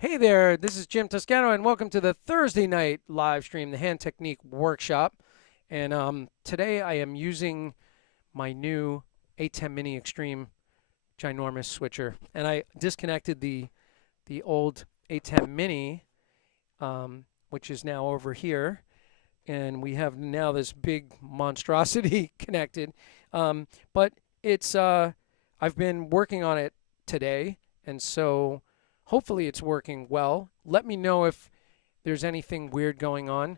Hey there, this is Jim Toscano, and welcome to the Thursday night live stream, the Hand Technique Workshop. And today I am using my new A10 Mini Extreme ginormous switcher, and I disconnected the old A10 Mini, which is now over here, and we have now this big monstrosity connected. But it's I've been working on it today, and so hopefully it's working well. Let me know if there's anything weird going on.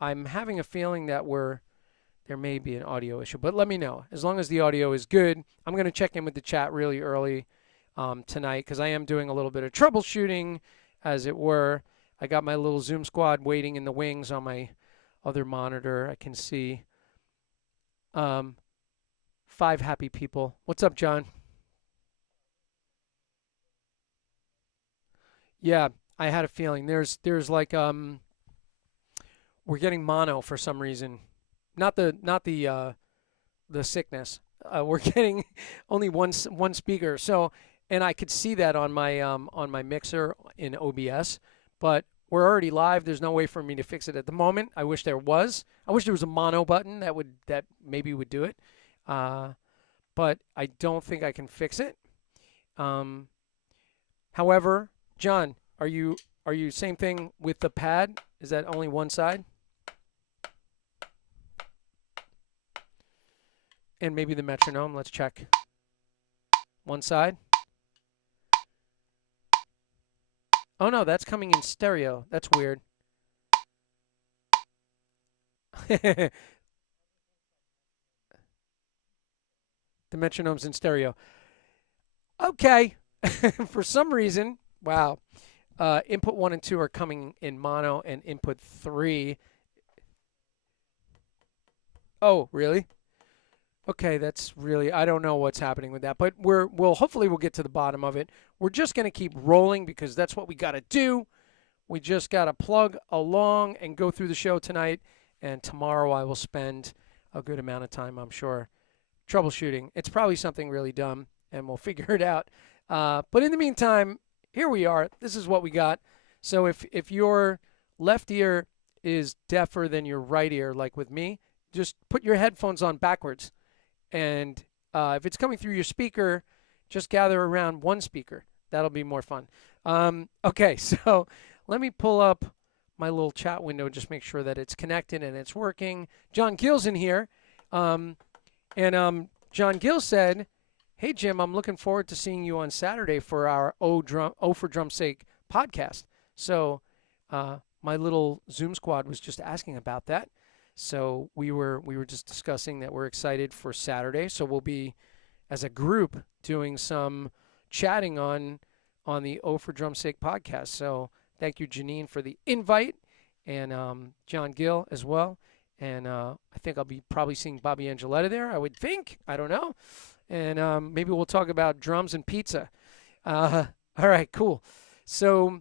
I'm having a feeling that there may be an audio issue, but let me know. As long as the audio is good, I'm going to check in with the chat really early tonight because I am doing a little bit of troubleshooting, as it were. I got my little Zoom squad waiting in the wings on my other monitor. I can see 5 happy people. What's up, John? Yeah, I had a feeling. There's like we're getting mono for some reason. Not the sickness. We're getting only one speaker. So, and I could see that on my mixer in OBS, but we're already live. There's no way for me to fix it at the moment. I wish there was. I wish there was a mono button that maybe would do it. Uh, but I don't think I can fix it. Um, However, John, are you same thing with the pad? Is that only one side? And maybe the metronome. Let's check. One side. Oh no, that's coming in stereo. That's weird. The metronome's in stereo. Okay. For some reason, wow. Input 1 and 2 are coming in mono, and input 3. Oh, really? Okay, that's really, I don't know what's happening with that, but we'll hopefully we'll get to the bottom of it. We're just going to keep rolling because that's what we got to do. We just got to plug along and go through the show tonight, and tomorrow I will spend a good amount of time, I'm sure, troubleshooting. It's probably something really dumb, and we'll figure it out. But in the meantime, here we are. This is what we got. So if your left ear is deafer than your right ear, like with me, just put your headphones on backwards. And if it's coming through your speaker, just gather around one speaker. That'll be more fun. Okay, so let me pull up my little chat window and just make sure that it's connected and it's working. John Gill's in here. And John Gill said, "Hey, Jim, I'm looking forward to seeing you on Saturday for our O for Drum's Sake podcast." So my little Zoom squad was just asking about that. So we were just discussing that we're excited for Saturday. So we'll be, as a group, doing some chatting on the O for Drum's Sake podcast. So thank you, Janine, for the invite, and John Gill as well. And I think I'll be probably seeing Bobby Angeletta there. I would think. I don't know. And maybe we'll talk about drums and pizza. All right, cool. So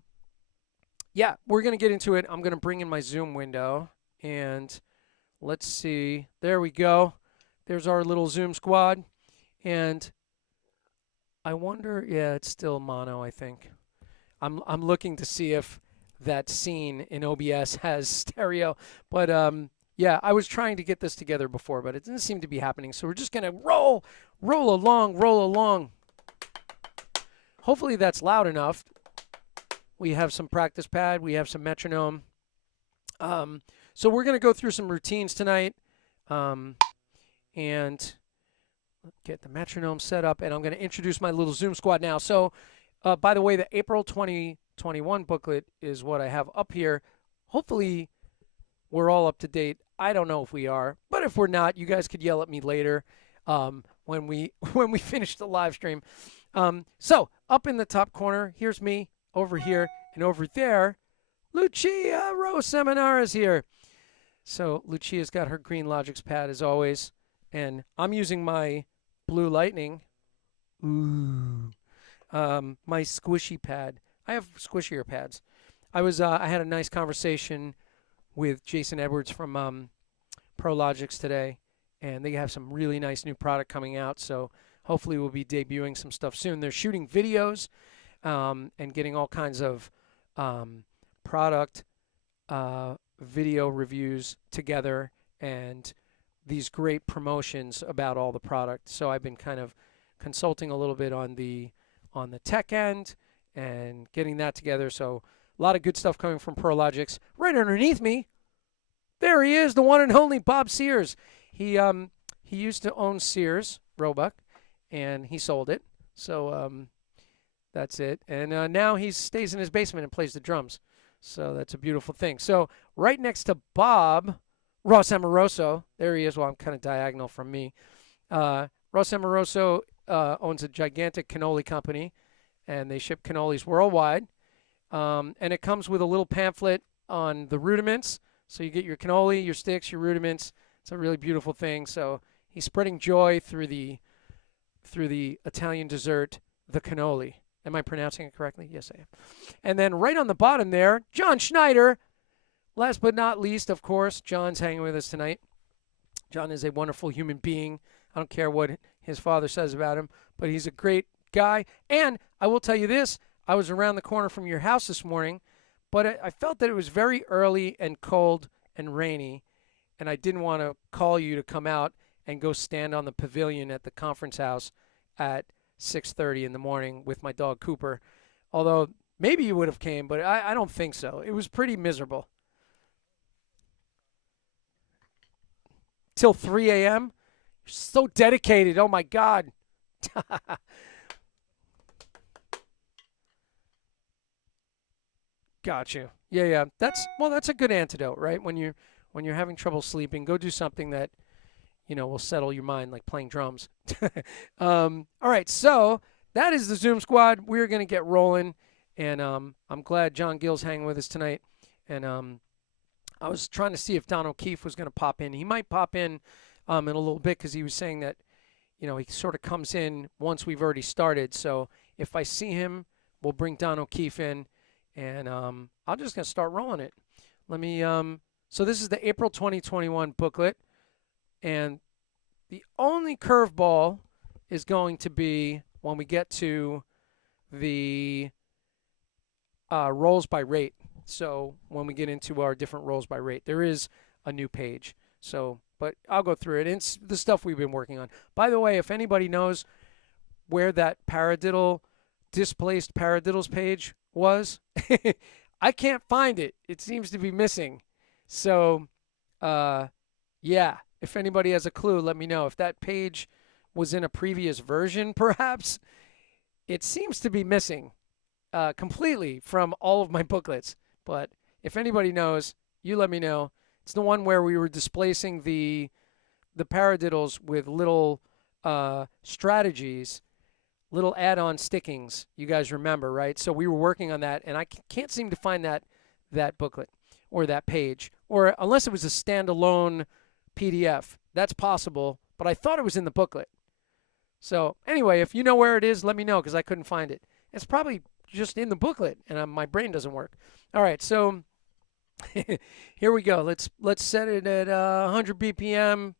yeah, we're gonna get into it. I'm gonna bring in my Zoom window and let's see. There we go. There's our little Zoom squad. And I wonder, yeah, it's still mono, I think. I'm looking to see if that scene in OBS has stereo. But yeah, I was trying to get this together before, but it didn't seem to be happening. So we're just going to roll along. Hopefully that's loud enough. We have some practice pad. We have some metronome. So we're going to go through some routines tonight and get the metronome set up. And I'm going to introduce my little Zoom squad now. So by the way, the April 2021 booklet is what I have up here. Hopefully we're all up to date. I don't know if we are, but if we're not, you guys could yell at me later when we finish the live stream. So up in the top corner, here's me over here, and over there, Lucia Rose Seminar is here. So Lucia's got her green Logix pad as always, and I'm using my Blue Lightning. Ooh. My squishy pad. I have squishier pads. I had a nice conversation with Jason Edwards from Pro Logix today, and they have some really nice new product coming out. So hopefully we'll be debuting some stuff soon. They're shooting videos and getting all kinds of product video reviews together and these great promotions about all the product. So I've been kind of consulting a little bit on the tech end and getting that together. So a lot of good stuff coming from Pro Logix. Right underneath me, there he is, the one and only Bob Sears. He used to own Sears Roebuck, and he sold it. So that's it. And now he stays in his basement and plays the drums. So that's a beautiful thing. So right next to Bob, Ross Amoroso, there he is. Well, I'm kind of diagonal from me. Ross Amoroso owns a gigantic cannoli company, and they ship cannolis worldwide. And it comes with a little pamphlet on the rudiments. So you get your cannoli, your sticks, your rudiments. It's a really beautiful thing. So he's spreading joy through the Italian dessert, the cannoli. Am I pronouncing it correctly? Yes, I am. And then right on the bottom there, John Schneider. Last but not least, of course, John's hanging with us tonight. John is a wonderful human being. I don't care what his father says about him, but he's a great guy. And I will tell you this, I was around the corner from your house this morning, but I felt that it was very early and cold and rainy, and I didn't want to call you to come out and go stand on the pavilion at the conference house at 6:30 in the morning with my dog Cooper. Although maybe you would have came, but I don't think so. It was pretty miserable. Till 3 a.m. You're so dedicated. Oh my God. Got you. Yeah, yeah. That's a good antidote, right? When you're having trouble sleeping, go do something that will settle your mind, like playing drums. All right, so that is the Zoom squad. We're gonna get rolling, and I'm glad John Gill's hanging with us tonight. And I was trying to see if Don O'Keefe was gonna pop in. He might pop in a little bit because he was saying that he sort of comes in once we've already started. So if I see him, we'll bring Don O'Keefe in, and I'm just gonna start rolling it. Let me. So this is the April 2021 booklet, and the only curveball is going to be when we get to the roles by rate. So when we get into our different roles by rate, there is a new page. So, but I'll go through it. It's the stuff we've been working on. By the way, if anybody knows where that paradiddle, displaced paradiddles page was, I can't find it. It seems to be missing. So, yeah, if anybody has a clue, let me know. If that page was in a previous version, perhaps, it seems to be missing completely from all of my booklets. But if anybody knows, you let me know. It's the one where we were displacing the paradiddles with little strategies, little add-on stickings. You guys remember, right? So we were working on that, and I can't seem to find that booklet or that page, or unless it was a standalone PDF. That's possible, but I thought it was in the booklet. So anyway, if you know where it is, let me know because I couldn't find it. It's probably just in the booklet, and my brain doesn't work. All right, so here we go. Let's set it at 100 BPM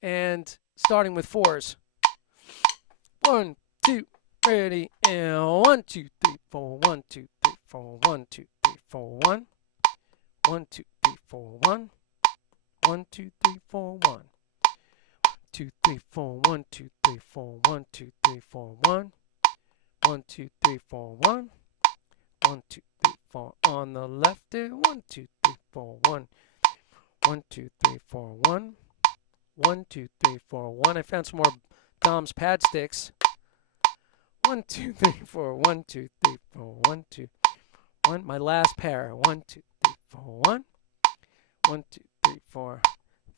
and starting with fours. 1, 2, ready, and 1, 2, 3, 4, 1, 2, 3, 4, 1, 2, 3, 4, 1, 1, 2, 3, 4, 1, 1, 2, 3, 4, 1, 2, 3, 4, 1, 2, 3, 4, 1, 2, 3, 4, 1, 1, 2, 3, 4, 1, 1, 2, 3, 4 on the left, and 1, 2, 3, 4, 1, 1, 2, 3, 4, 1, 1, 2, 3, 4, 1. I found some more Dom's pad sticks. 1, 2, 3, 4, 1, 2, 3, 4, 1, 2, 1. My last pair. 1, 2, 3, 4, 1, 1, 2, 3, 4.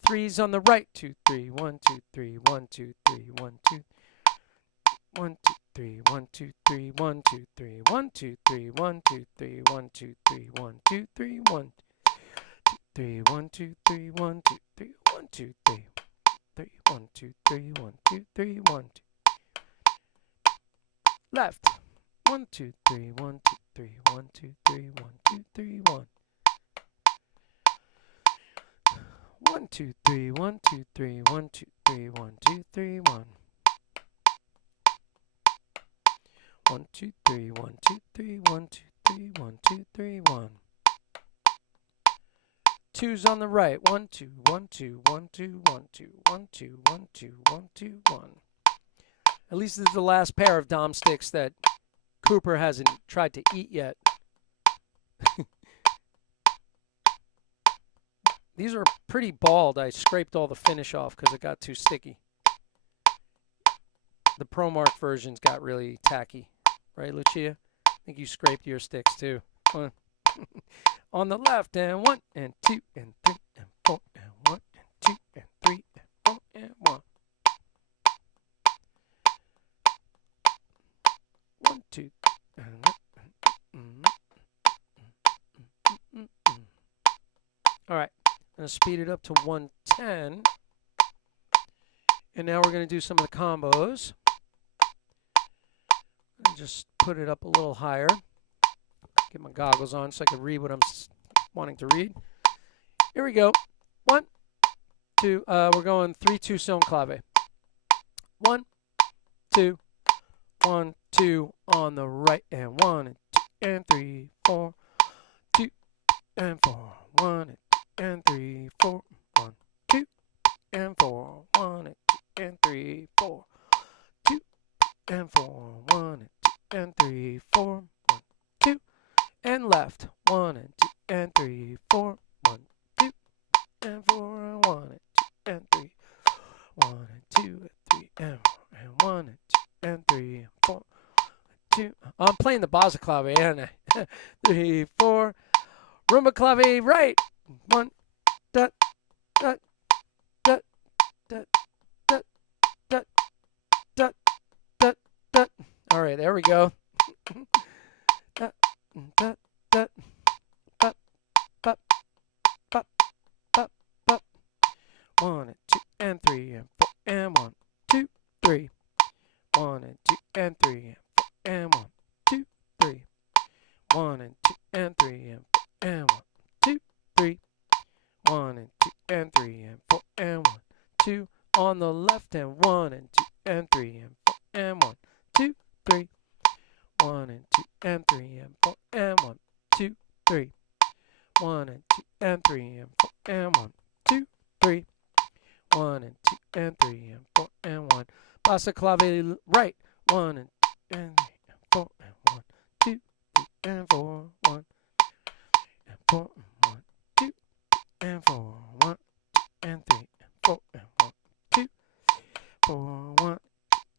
Threes on the right. 2, 3, 1, 2, 3, 1, 2, 3, 1, 2, 1, 2, 3, 1, 2, 3, 1, 2, 3, 1, 2, 3, 1, 2, 3, 1, 2, 3, 1, 2, 3, 1, 3, 1, 2, 3, 1, 2, 3, 1, 2, 3, 3, 1, 2, 3, 1, 2, 3, 1, 2. Left. 1, 2, 3, 1, 2, 3, 1, 2, 3, 1, 2, 3, 1. 1, 2, 3, 1, 2, 3, 1, 2, 3, 1, 2, 3, 1. 1, 2, 3, 1, 2, 3, 1, 2, 3, 1, 2, 3, 1. Twos on the right. 1, 2, 1, 2, 1, 2, 1, 2, 1, 2, 1, 2, 1, 2, 1. At least this is the last pair of Dom sticks that Cooper hasn't tried to eat yet. These are pretty bald. I scraped all the finish off because it got too sticky. The ProMark versions got really tacky. Right, Lucia? I think you scraped your sticks too. On the left, and 1, and 2, and 3, and 4, and 1, and 2, and 3, and 4, and 1. 1, 2, all right, I'm going to speed it up to 110. And now we're going to do some of the combos. Just put it up a little higher. Get my goggles on so I can read what I'm wanting to read. Here we go. 1, 2. We're going 3-2 son clave. 1, 2, 1, 2 on the right, and 1, and 2, and 3, 4, 2, and 4, 1, and 3, 4, 1, 2, and 4, 1, and and 3, 4, 2 and 4, 1 and 2 and 3, 4, 1, 2 and left, 1 and 2 and 3, 4, 1, 2 and 4, 1 and 2 and 3, 1 and 2 and 3 and 4, and 1 and 2 and 3 and 4, 2. I'm playing the Baza clave, aren't I? 3, 4. Rumba clave right. 1, dot, dot, dot, dot, dot, dot, dot, dot, dot. All right, there we go. Dot, dot, dot, bop, bop, bop, bop, bop. 1 and 2 and 3 and 4 and 1, 2, 3. 1 and 2 and 3 and 4 and 1, 2, 3. 1 and 2 and 3 and 4 and 1, 2, 3. 1 and 2 and 3 and 4 and 1, 2 on the left and 1 and 2 and 3 and 4 and 1, 2, 3. 1 and 2 and 3 and 4 and 1, 2, 3. 1 and 2 and 3 and 4 and 1, 2, 3. 1 and 2 and 3 and 4 and 1. Baza clave right. 1 and 2 and 3 and 4 and 1, 2, 3 and 4, 1 and 4 and 1, 2 and 4, 1 and 3 and 4 and 1, 2, 4, 1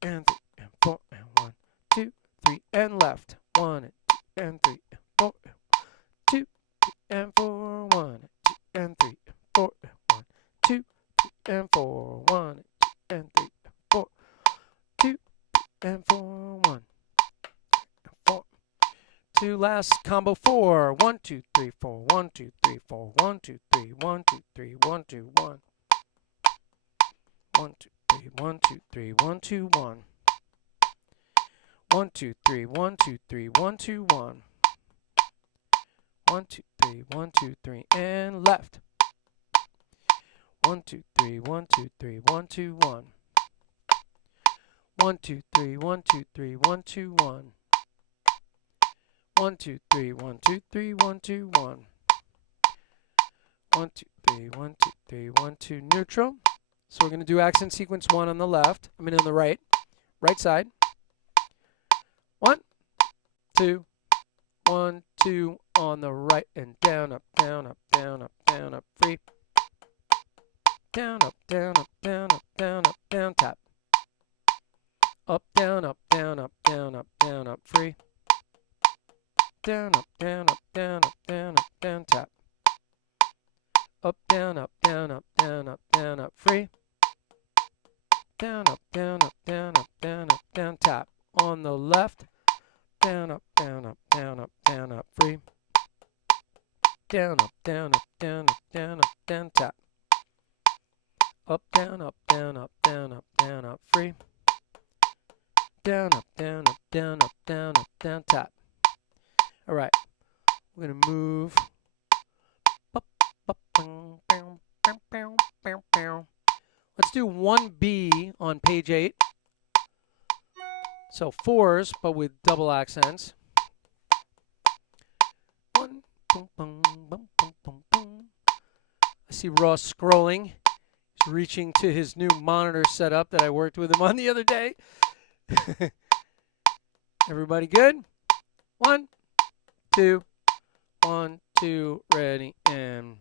and 3 and 4 and 1, 2, 3 and left. 1 and 2 and 3 and 4 and 2, 3 and 4, 1 and 2 and 3 and 4 and 1, 2, 3 and 4, 1 and 2 and 3 and 4, 2 and 4, 1 and 4. 2 last combo 4. 1, 2, 3, 4. 1, 2, 3, 4. 1, 2, 3. 1, 2, 3. 1, 2, 1. 1, 2, 3. 1, 2, 3. 1, 2, 1. 1, 2, 3. 1, 2, 3. 1, 2, 1. 1, 2, 3. 1, 2, 3. And left. 1, 2, 3. 1, 2, 3. 1, 2, 1. 1, 2, 3. 1, 2, 3. 1, 2, 1. 1, 2, 3. 1, 2, 3. 1, 2, 1. 1, 2, 3. 1, 2, 3. 1, 2. Neutral. So we're going to do accent sequence 1 on the left. I mean on the right. Right side. 1, 2, 1, 2 on the right and down, up, down, up, down, up, down, up, free. Down, up, down, up, down, up, down, up, down, tap. Up, down, up, down, up, down, up, down, up, free. Down, up, down, up, down, up, down, up, down, tap. Up, down, up, down, up, down, up, down, up, free. Down, up, down, up, down, up, down, up, down, tap. On the left. Down, up, down, up, down, up, down, up, free. Down, up, down, up, down, up, down, up, down, tap. Up, down, up, down, up, down, up, down, up, free. Down, up, down, up, down, up, down, up, down, tap. All right, we're gonna move. Let's do 1B on page 8. So 4s, but with double accents. 1, boom, boom, boom, boom, boom, boom. I see Ross scrolling. He's reaching to his new monitor setup that I worked with him on the other day. Everybody good? 1, 2, 1, 2, ready, and...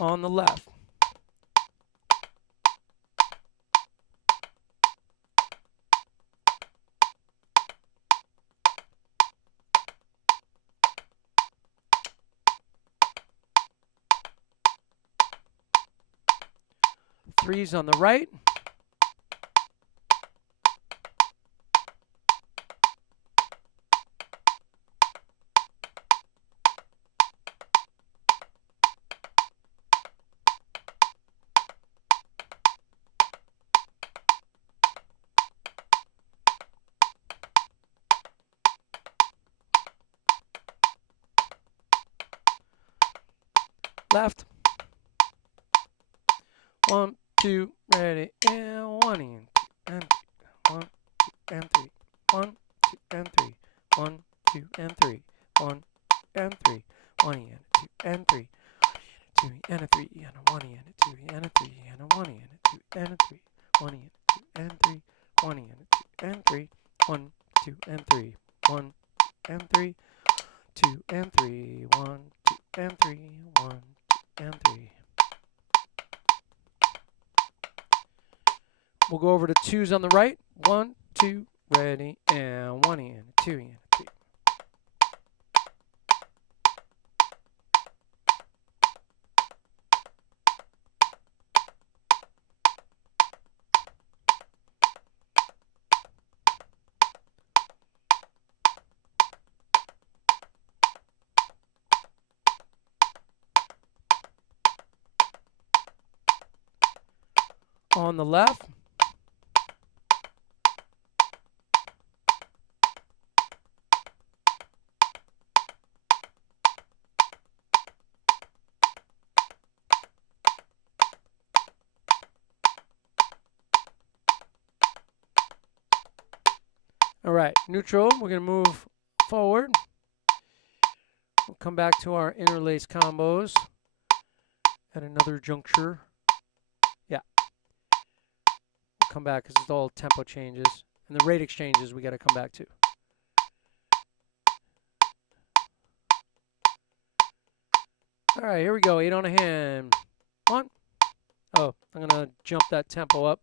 on the left. Threes on the right. left. 1, 2, ready, and 1 and 1, 2, and 3. 1, 2, and 3. 1, 2, and 3. 1 and 3. 1 and 2 and 3. 2 and a 3 and a 1 and a 2 and a 3 and a 1 and a 2 and a 3. 1 and 2 and 3. 1 and 2 and 3. 1, 2 and 3. 1 and 3. 2 and 3. 1, 2 and 3. 1, 2 and 3. We'll go over to 2s on the right. 1, 2, ready, and 1 and 2 and 3. On the left. All right, neutral, we're going to move forward. We'll come back to our interlace combos at another juncture. Yeah. We'll come back because it's all tempo changes. And the rate exchanges we got to come back to. All right, here we go, 8 on a hand. 1. Oh, I'm going to jump that tempo up.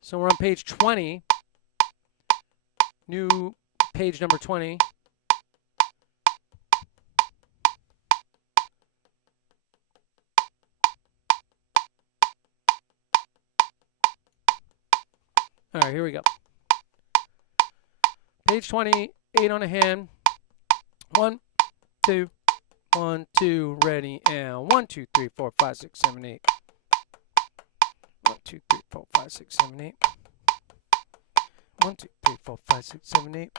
So we're on page 20. New page number 20. All right, here we go. Page 20, 8 on a hand. 1, 2, 1, 2, ready, and 1, 2, 3, 4, 5, 6, 7, 8. 1, 2, 3, 4, 5, 6, 7, 8. 1, 2, 3, 4, 5, 6, 7, 8.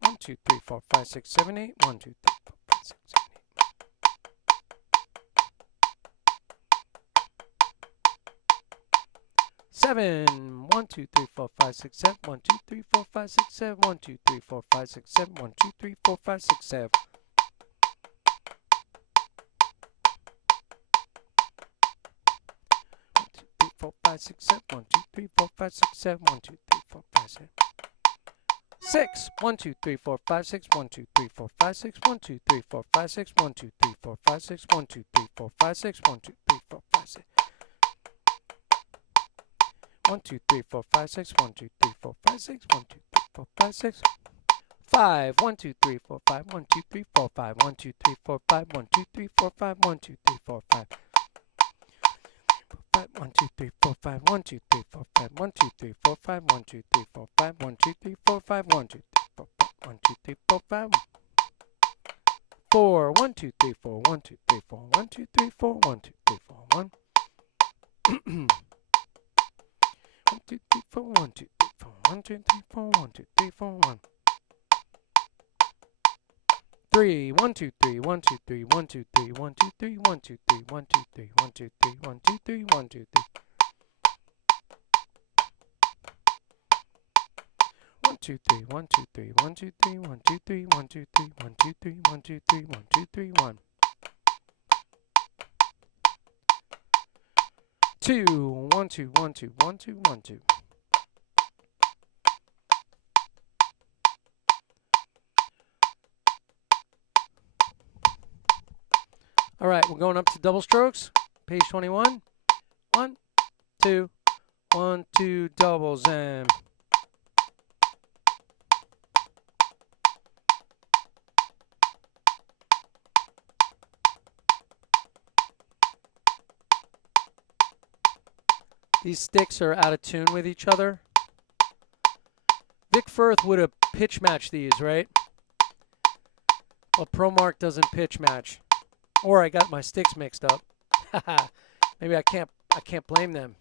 1, 2, 3, 4, 5, 6, 7, 8. 1, 2, 3, 4, 5, 6, 7, 8. 7. 1, 2, 3, 4, 5, 6, 7. 1, 2, 3, 4, 5, 6, 7. 1, 2, 3, 4, 5, 6, 7. 1, 2, 3, 4, 5, 6, 7. 4, 5, 6, 7. 1, 2, 3, 4, 5, 6, 7. 1, 2, 3, 4, 5, 6. 6. 1, 2, 3, 4, 5, 6. 1, 2, 3, 4, 5, 6. 1, 2, 3, 4, 5, 6. 1, 2, 3, 4, 5, 6. 1, 2, 3, 4, 5, 6. 1, 2, 3, 4, 5, 6. 1, 2, 3, 4, 5, 6. 1, 2, 3, 4, 5, 6. 1, 2, 3, 4, 5, 6. 5. 1, 2, 3, 4, 5. 1, 2, 3, 4, 5. 1, 2, 3, 4, 5. 1, 2, 3, 4, 5. 1, 2, 3, 4, 5. 1, 2, 3, 4, 5. 1, 2, 3, 4, 5. 1, 2, 3, 4, 5. 1, 2, 3, 4, 5. 1, 2, 3, 4, 5. 1, 2, 3, 4, 5. 1, 2, 3, 4, 5. 4. 1, 2, 3, 4. 1, 2, 3, 4. 1, 2, 3, 4. 1, 2, 3, 4. 1. 1, 2, 3, 4. 1, 2, 3, 4. 1, 2, 3, 4. 1, 2, 3, 4. 1. 3. 1, 2, 3. 1, 2, 3. 1, 2, 3. 1, 2, 3. 1, 2, 3. 1, 2, 3. 1, 2, 3. 1, 2, 3. 1, 2, 3. 1, 2, 3. 1, 2, 3. 1, 2, 3. 1, 2, 3. 1, 2, 3. 1, 2, 3. 1, 2, 3. 1, 2, 3. 1. 2. 1, 2, 1, 2. 1, 2, 1, 2. All right, we're going up to double strokes. Page 21. 1, 2, 1, 2, doubles and these sticks are out of tune with each other. Vic Firth would have pitch matched these, right? Well, ProMark doesn't pitch match. Or I got my sticks mixed up. Maybe I can't blame them.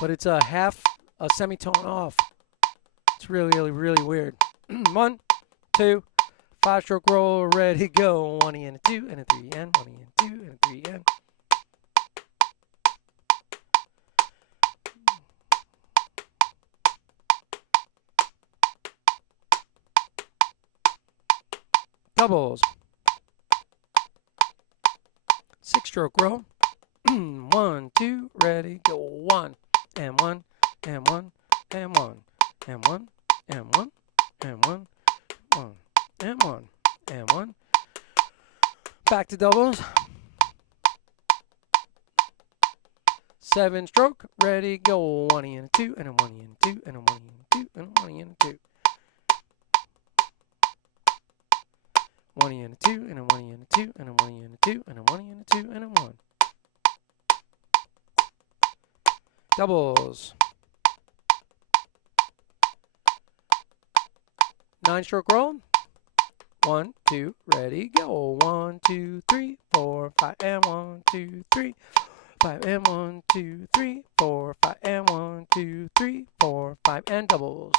But it's a semitone off. It's really, really, really weird. 1, 2, 5-stroke roll, ready, go. 1 and a 2 and a 3 and 1 and a 2 and a 3 and. Doubles. 6-stroke roll. 1, 2, ready, go. 1 and 1 and 1 and 1 and 1 and 1 and 1 1 and 1 and 1. Back to doubles. 7-stroke, ready, go. 1 and a 2 and a 1 and a 2 and a 1 and a 2 and a 1 and a 2. 1 and a 2 and a 1 and a 2 and a 1 and a 2 and a 1 and a 2 and a 1. Doubles. 9-stroke roll. 1, 2, ready, go. 1, 2, 3, 4, 5 and 1, 2, 3, 5 and 1, 2, 3, 4, 5 and 1, 2, 3, 4, 5 and doubles.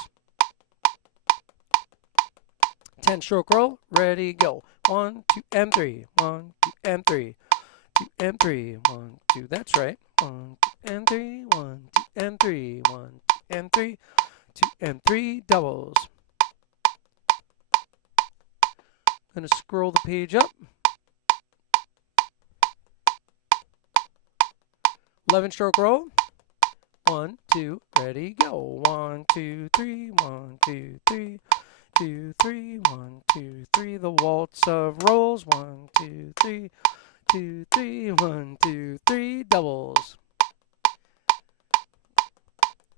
10-stroke roll, ready, go. 1, 2 and 3, 1, 2 and 3, 2 and 3, 1, 2. That's right. 1, 2 and 3, 1, 2 and 3, 1, 2 and 3, 2 and 3 doubles. Gonna scroll the page up. 11-stroke roll. 1, 2, ready, go. 1, 2, 3, 1, 2, 3, 2, 3, 1, 2, 3. The waltz of rolls. 1, 2, 3, 2, 3, 1, 2, 3 doubles.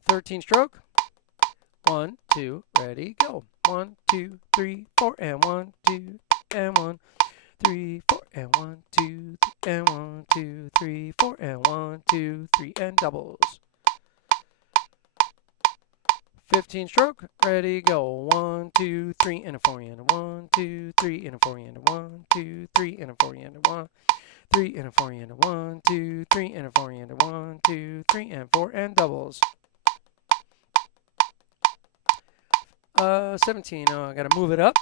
13-stroke. 1, 2, ready, go. 1, 2, 3, 4 and 1, 2 and 1, 3, 4 and 1, 2, 3 and 1, 2, 3, 4 and 1, 2, 3 and doubles. 15-stroke, ready, go. 1, 2, 3 and a 4 and a 1, 2, 3 and a 4 and a 1, 2, 3 and a 4 and a 1, 3 and a 4 and a 1, 2, 3 and a 4 and a 1, 2, 3 and 4 and doubles. 17. Oh, I gotta move it up.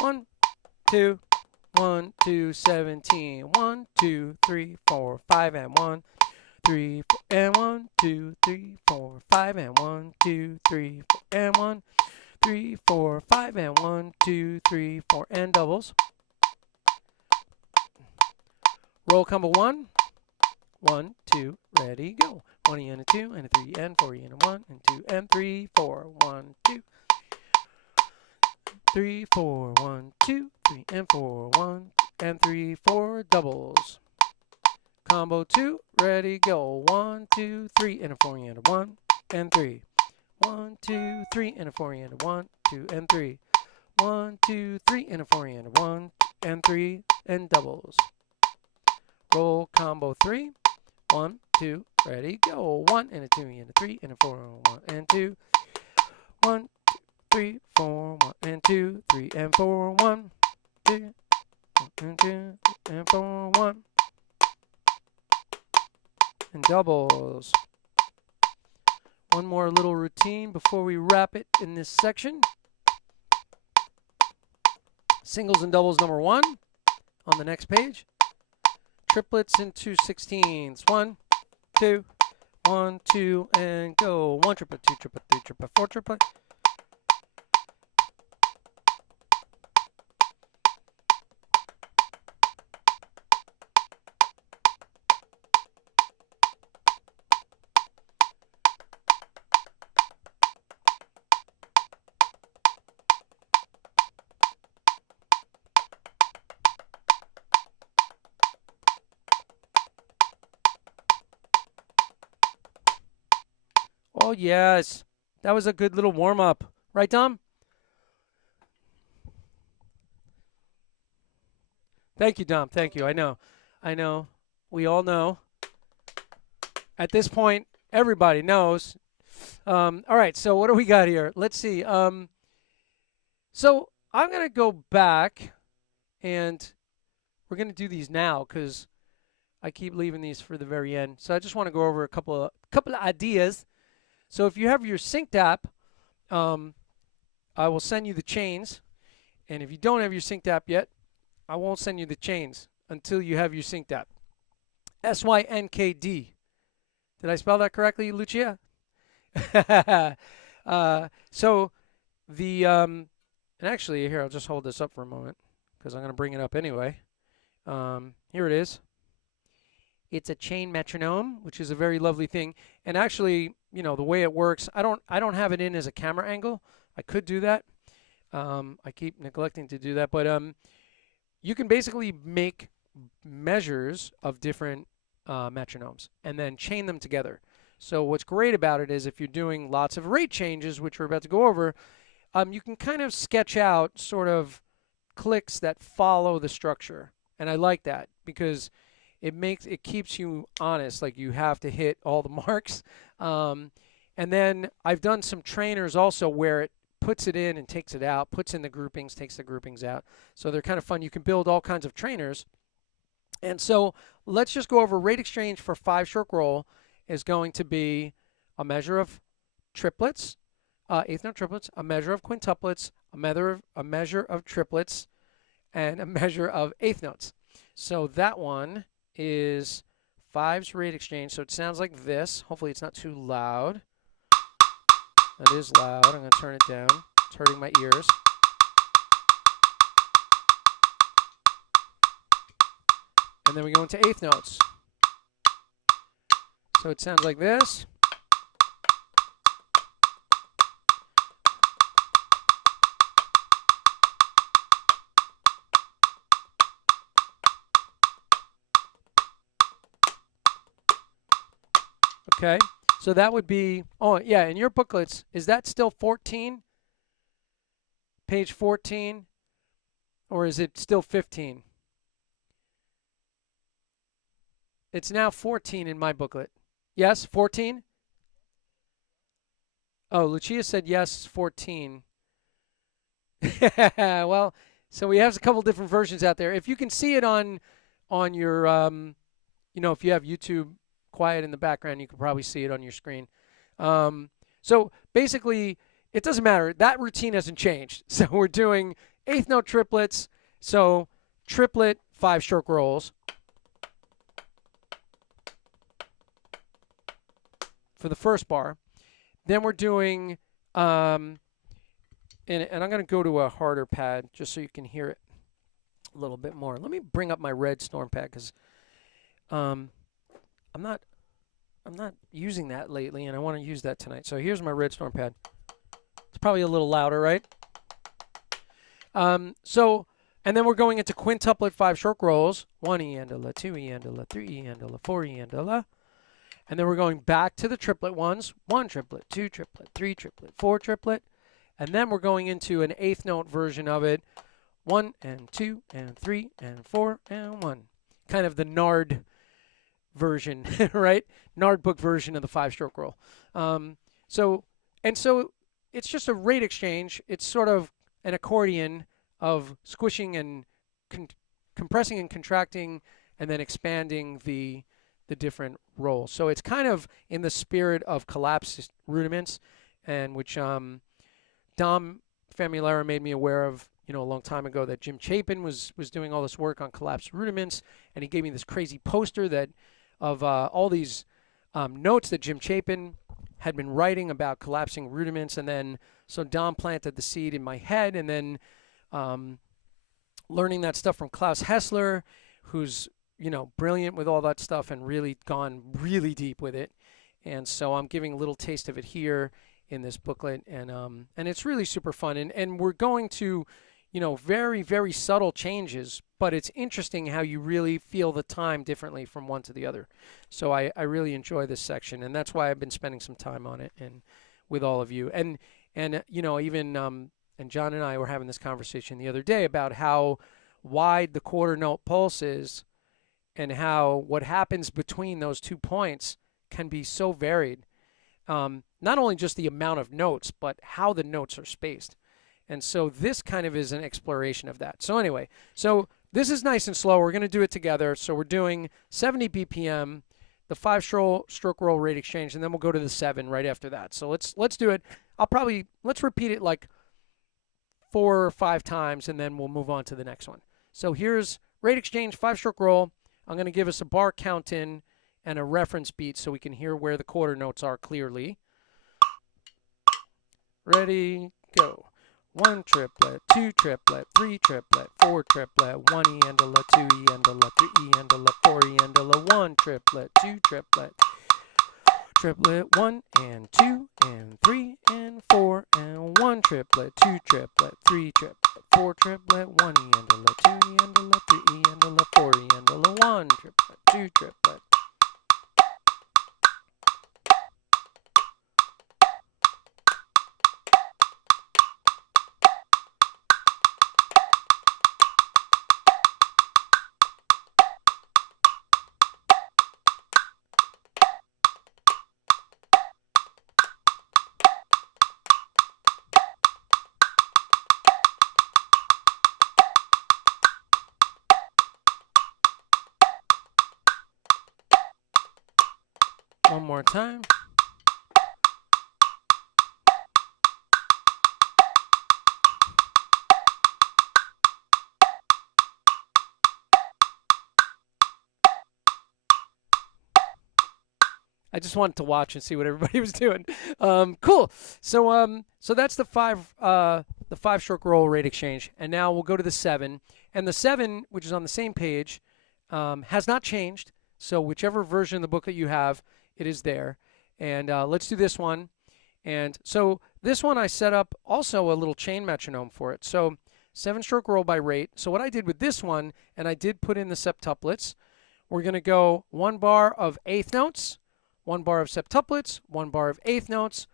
1, 2, 1, 2, 17. 1, 2, 3, 4, 5 and 1, 3, 4 and 1, 2, 3, 4, 5 and 1, 2, 3, 4 and 1, 3, 4, 5 and 1, 2, 3, 4 and doubles. Roll combo 1. 1, 2, ready, go. 1 and a 2 and a 3 and 4 and a 1 and 2 and 3, 4. 1, 2, 3, 4. 1, 2, 3 and 4. 1 and 3, 4 doubles. Combo 2, ready, go. 1, 2, 3 and a 4 and a 1 and 3. 1, 2, 3 and a 4 and a 1, 2 and 3. 1, 2, 3 and a 4 and a 1 and 3 and doubles. Roll combo 3. 1, 2, ready, go. 1 and a 2 and a 3 and a 4 and a 1 and 2. 1, 2, 3, 4, 1 and 2, 3 and 4, 1, 2, 1 and 2, and 4, 1. And doubles. One more little routine before we wrap it in this section. Singles and doubles number 1 on the next page. Triplets and 2 16ths. 1, 2, 1, 2, and go. 1 triplet, 2 triplet, 3 triplet, 4 triplet. Oh, yes. That was a good little warm-up. Right, Tom? Thank you, Dom. Thank you. I know. I know. We all know. At this point, everybody knows. All right, so what do we got here? Let's see. So I'm going to go back, and we're going to do these now because I keep leaving these for the very end. So I just want to go over a couple of ideas. So if you have your synced app, I will send you the chains. And if you don't have your synced app yet, I won't send you the chains until you have your synced app. SYNKD. Did I spell that correctly, Lucia? So the and actually here I'll just hold this up for a moment because I'm going to bring it up anyway. Here it is. It's a chain metronome, which is a very lovely thing. And actually, you know, the way it works, I don't have it in as a camera angle. I could do that. I keep neglecting to do that, but you can basically make measures of different metronomes and then chain them together. So what's great about it is if you're doing lots of rate changes, which we're about to go over, you can kind of sketch out sort of clicks that follow the structure. And I like that because it keeps you honest, like you have to hit all the marks. And then I've done some trainers also where it puts it in and takes it out, puts in the groupings, takes the groupings out. So they're kind of fun. You can build all kinds of trainers. And so let's just go over rate exchange for 5-stroke roll is going to be a measure of triplets, eighth note triplets, a measure of quintuplets, a measure of triplets, and a measure of eighth notes. So that one is 5's rate exchange. So it sounds like this. Hopefully it's not too loud. That is loud. I'm going to turn it down. It's hurting my ears. And then we go into eighth notes. So it sounds like this. Okay. So that would be, oh yeah, in your booklets, is that still 14? Page 14? Or is it still 15? It's now 14 in my booklet. Yes, 14? Oh, Lucia said yes, 14. Well, so we have a couple different versions out there. If you can see it on your, you know, if you have YouTube quiet in the background, you can probably see it on your screen. So basically, it doesn't matter. That routine hasn't changed. So we're doing eighth note triplets. So triplet 5-stroke rolls for the first bar. Then we're doing, and I'm going to go to a harder pad just so you can hear it a little bit more. Let me bring up my red storm pad because I'm not using that lately, and I want to use that tonight. So here's my red storm pad. It's probably a little louder, right? And then we're going into quintuplet 5-stroke rolls. 1 eandola, 2 eandola, 3 eandola, 4 eandola. And then we're going back to the triplet ones. 1 triplet, 2 triplet, 3 triplet, 4 triplet. And then we're going into an eighth note version of it. 1 and 2 and 3 and 4 and 1. Kind of the Nard version, right? Nard book version of the 5-stroke roll. So it's just a rate exchange. It's sort of an accordion of squishing and compressing and contracting and then expanding the different rolls. So it's kind of in the spirit of collapsed rudiments, and which Dom Famulera made me aware of, you know, a long time ago, that Jim Chapin was doing all this work on collapsed rudiments, and he gave me this crazy poster that of all these notes that Jim Chapin had been writing about collapsing rudiments, and then so Dom planted the seed in my head, and then learning that stuff from Klaus Hessler, who's, you know, brilliant with all that stuff and really gone really deep with it. And so I'm giving a little taste of it here in this booklet, and it's really super fun. And we're going to, you know, very, very subtle changes, but it's interesting how you really feel the time differently from one to the other. So I really enjoy this section, and that's why I've been spending some time on it and with all of you. And you know, even and John and I were having this conversation the other day about how wide the quarter note pulse is, and how what happens between those 2 points can be so varied. Not only just the amount of notes, but how the notes are spaced. And so this kind of is an exploration of that. So anyway, so this is nice and slow. We're going to do it together. So we're doing 70 BPM, the 5-stroke roll rate exchange, and then we'll go to the 7 right after that. So let's do it. Let's repeat it like 4 or 5 times, and then we'll move on to the next one. So here's rate exchange 5-stroke roll. I'm going to give us a bar count in and a reference beat so we can hear where the quarter notes are clearly. Ready, go. 1 triplet, 2 triplet, 3 triplet, 4 triplet, 1 E-endola, 2 E-endola, 3 E-endola, 4 E-endola, 1 triplet, 2 triplet, triplet, 1 and 2 and 3 and 4 and 1 triplet, 2 triplet, 3 triplet, 4 triplet, 1 E-endola, 2 E-endola, 3 E-endola, 4 E-endola, 1 triplet, 2 triplet. One more time. I just wanted to watch and see what everybody was doing. Cool. So that's the 5-stroke roll rate exchange, and now we'll go to the 7. And the 7, which is on the same page, has not changed. So whichever version of the book that you have, it is there. And let's do this one. And so this one I set up also a little chain metronome for it. So 7-stroke roll by rate. So what I did with this one, and I did put in the septuplets, we're going to go 1 bar of eighth notes, 1 bar of septuplets, 1 bar of eighth notes,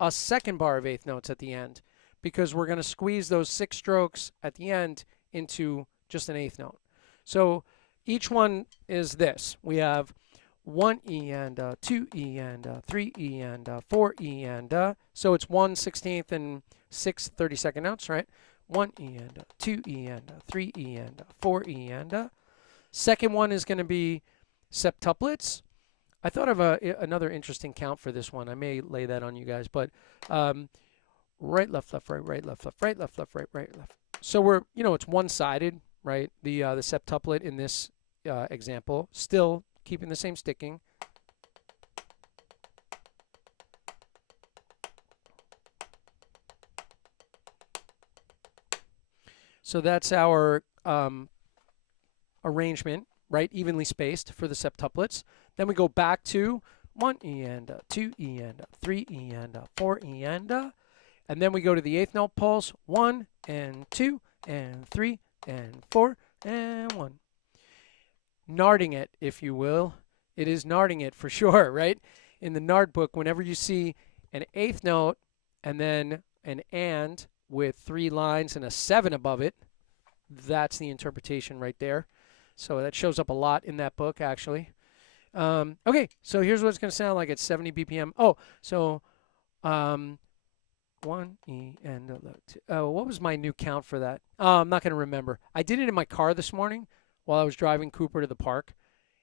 a second bar of eighth notes at the end, because we're going to squeeze those 6 strokes at the end into just an eighth note. So each one is this. We have 1 E and 2 E and 3 E and 4 E and so it's 1/16 and 6 32nd notes, right? 1 E and 2 E and 3 E and 4 E and second one is going to be septuplets. I thought of another interesting count for this one. I may lay that on you guys, but right, left, left, right, right, left, left, right, left, left, right, right, left. So we're, it's one-sided, right? The septuplet in this example, still keeping the same sticking. So that's our arrangement, right? Evenly spaced for the septuplets. Then we go back to 1 E and 2 E and 3 E and 4 E and then we go to the eighth note pulse, 1 and 2 and 3 and 4 and 1. Narding it, if you will. It is narding it for sure, right? In the Nard book, whenever you see an eighth note and then an and with 3 lines and a 7 above it, that's the interpretation right there. So that shows up a lot in that book, actually. Okay, so here's what it's going to sound like at 70 BPM. Oh, so 1 E and what was my new count for that? I'm not going to remember. I did it in my car this morning while I was driving Cooper to the park,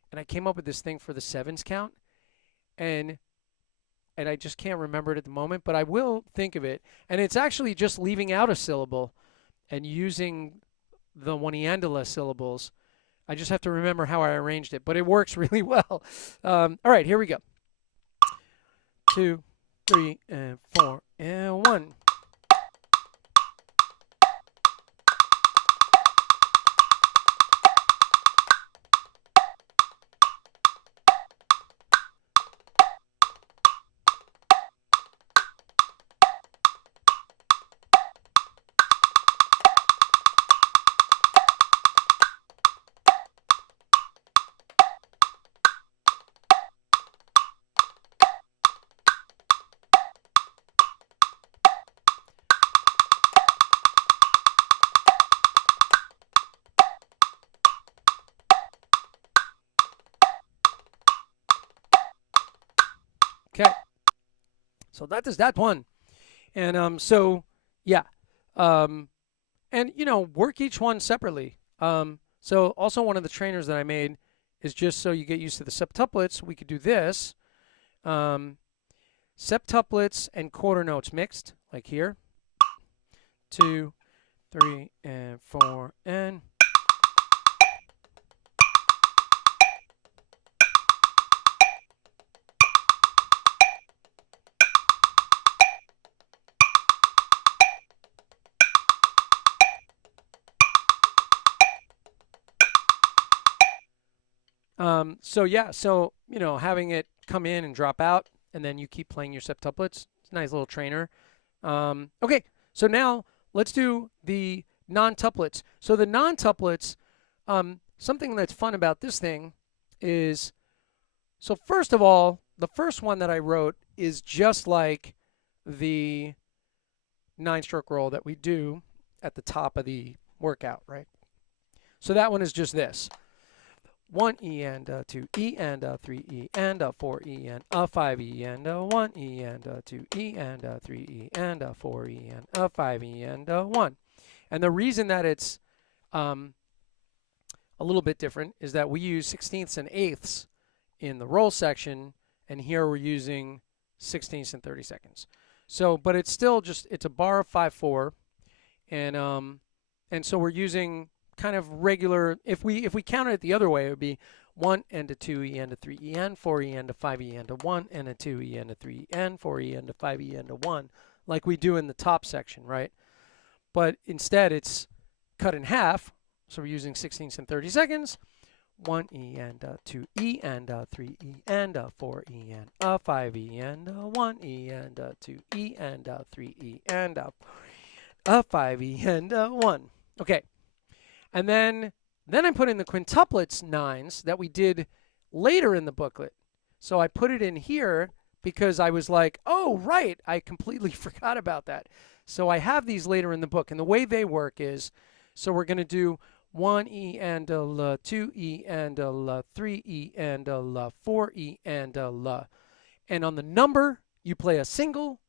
and I came up with this thing for the 7s count, and I just can't remember it at the moment, but I will think of it. And it's actually just leaving out a syllable and using the one-iandola syllables. I just have to remember how I arranged it, but it works really well. All right, here we go. 2, 3, and 4, and 1. Okay, so that is that one. And so, yeah. And, work each one separately. So also one of the trainers that I made is just so you get used to the septuplets, we could do this. Septuplets and quarter notes mixed, like here. 2, 3 and 4 and so yeah, so having it come in and drop out, and then you keep playing your septuplets. It's a nice little trainer. Okay, so now let's do the non-tuplets. So the non-tuplets, something that's fun about this thing is, so first of all, the first one that I wrote is just like the 9-stroke roll that we do at the top of the workout, right? So that one is just this. 1E and 2E and 3E and 4E and 5E and 1E and 2E and 3E and 4E and 5E and 1. And the reason that it's a little bit different is that we use 16ths and 8ths in the roll section, and here we're using 16ths and 32nds. So, but it's still just, it's a bar of 5/4, and so we're using kind of regular, if we counted it the other way, it would be 1 and a 2E and a 3E and 4E and a 5E and a 1 and a 2E and a 3E and 4E and a 5E and a 1, like we do in the top section, right? But instead it's cut in half, so we're using 16ths and 32nds, 1E and 2E and 3E and 4E and 5E and 1E and 2E and 3E and 5E and 1. Okay. And then I put in the quintuplets 9s that we did later in the booklet. So I put it in here because I was like, oh, right, I completely forgot about that. So I have these later in the book. And the way they work is, so we're going to do 1E and 2E and 3E and 4E and and on the number, you play a single,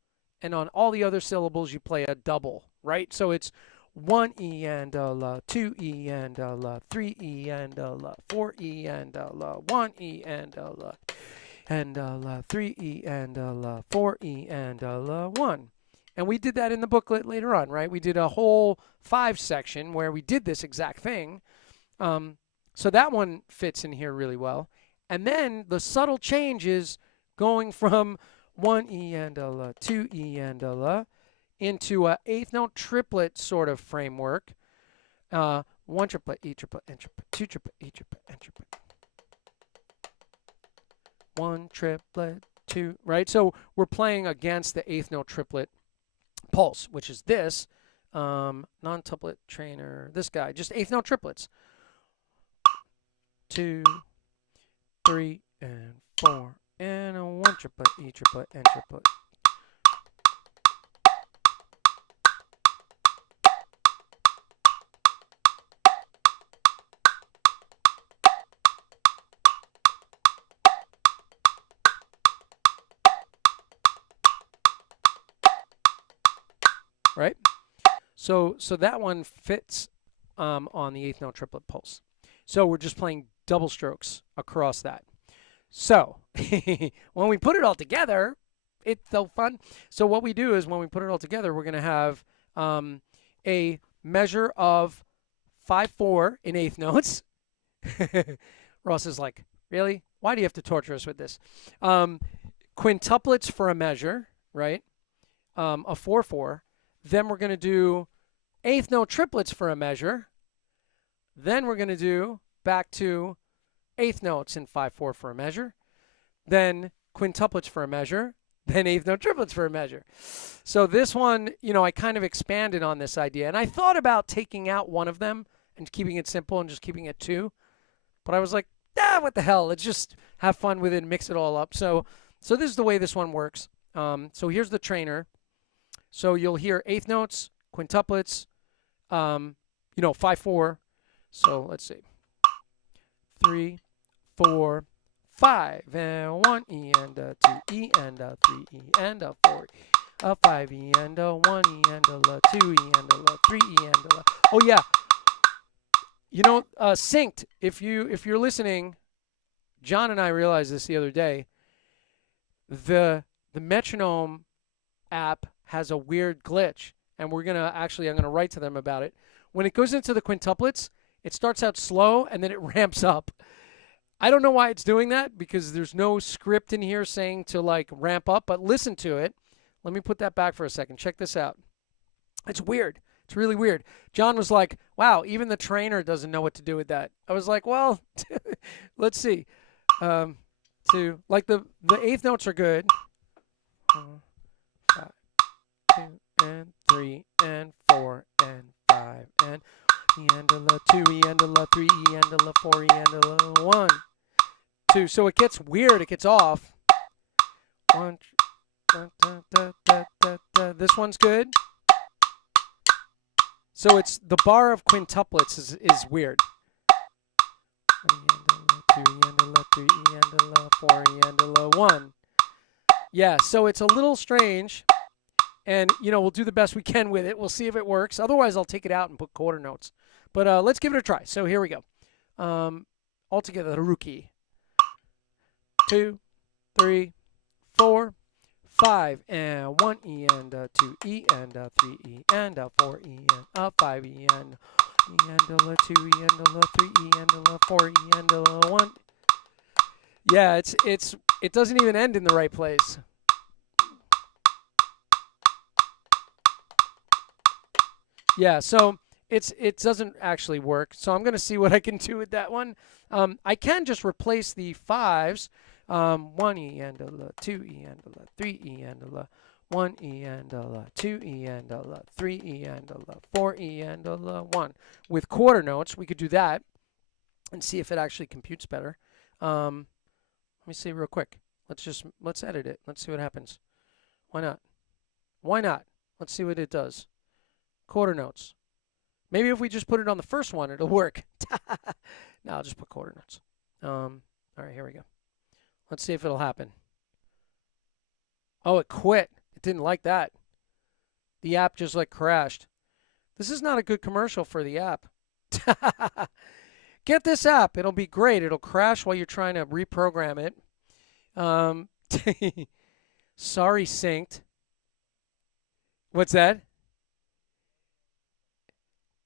and on all the other syllables, you play a double, right? So it's 1E and 2E and 3E and 4E and 1E and 3E and 4E and 1. And we did that in the booklet later on, right? We did a whole 5 section where we did this exact thing. So that one fits in here really well. And then the subtle change is going from 1E and 2E and into a eighth note triplet sort of framework. 1 triplet, E triplet, N triplet, 2 triplet, E triplet, N triplet. 1 triplet, 2, right? So we're playing against the eighth note triplet pulse, which is this non-tuplet trainer, this guy, just eighth note triplets. 2, 3, and 4, and a 1 triplet, E triplet, N triplet. Right? So that one fits on the eighth note triplet pulse. So we're just playing double strokes across that. So when we put it all together, it's so fun. So what we do is when we put it all together, we're going to have a measure of 5/4 in eighth notes. Ross is like, really? Why do you have to torture us with this? Quintuplets for a measure, right? A 4/4. Then we're going to do eighth note triplets for a measure. Then we're going to do back to eighth notes in 5/4 for a measure. Then quintuplets for a measure. Then eighth note triplets for a measure. So this one, I kind of expanded on this idea. And I thought about taking out one of them and keeping it simple and just keeping it 2. But I was like, what the hell? Let's just have fun with it and mix it all up. So this is the way this one works. So here's the trainer. So you'll hear eighth notes, quintuplets, 5/4. So let's see. 3, 4, 5, and 1E and 2E and 3E and 4E, 5E and 1E and 2E and 3E and oh yeah. Synced. If you're listening, John and I realized this the other day. The metronome app has a weird glitch, and I'm gonna write to them about it. When it goes into the quintuplets, it starts out slow and then it ramps up. I don't know why it's doing that because there's no script in here saying to like ramp up, but listen to it. Let me put that back for a second. Check this out. It's weird. It's really weird. John was like, wow, even the trainer doesn't know what to do with that. I was like, well, let's see. Like the eighth notes are good. 5, 2, and 3, and 4, and 5, and E and a la 2, E and a la 3, E and a la 4, E and a la 1, 2. So it gets weird. It gets off. 1, this one's good. So it's the bar of quintuplets is weird. E and a la 2, E and a la 3, E and a la 4, E and a la 1. Yeah, so it's a little strange. And, we'll do the best we can with it. We'll see if it works. Otherwise, I'll take it out and put quarter notes. But let's give it a try. So here we go. All together, the rookie. 2, 3, 4, 5, and 1 E and a 2 E and a 3 E and a 4 E and a 5 E and a la 2 E and a la 3 E and a la 4 E and a la 1. Yeah, it doesn't even end in the right place. Yeah, so it doesn't actually work. So I'm going to see what I can do with that one. I can just replace the fives. 1 E and a la 2 E and a la 3 E and a la 1 E and a la 2 E and a la 3 E and a la 4 E and a la 1. With quarter notes, we could do that and see if it actually computes better. Let me see real quick. Let's edit it. Let's see what happens. Why not? Why not? Let's see what it does. Quarter notes. Maybe if we just put it on the first one, it'll work. No, I'll just put quarter notes. All right, here we go. Let's see if it'll happen. Oh, it quit. It didn't like that. The app just like crashed. This is not a good commercial for the app. Get this app. It'll be great. It'll crash while you're trying to reprogram it. Sorry, synced. What's that?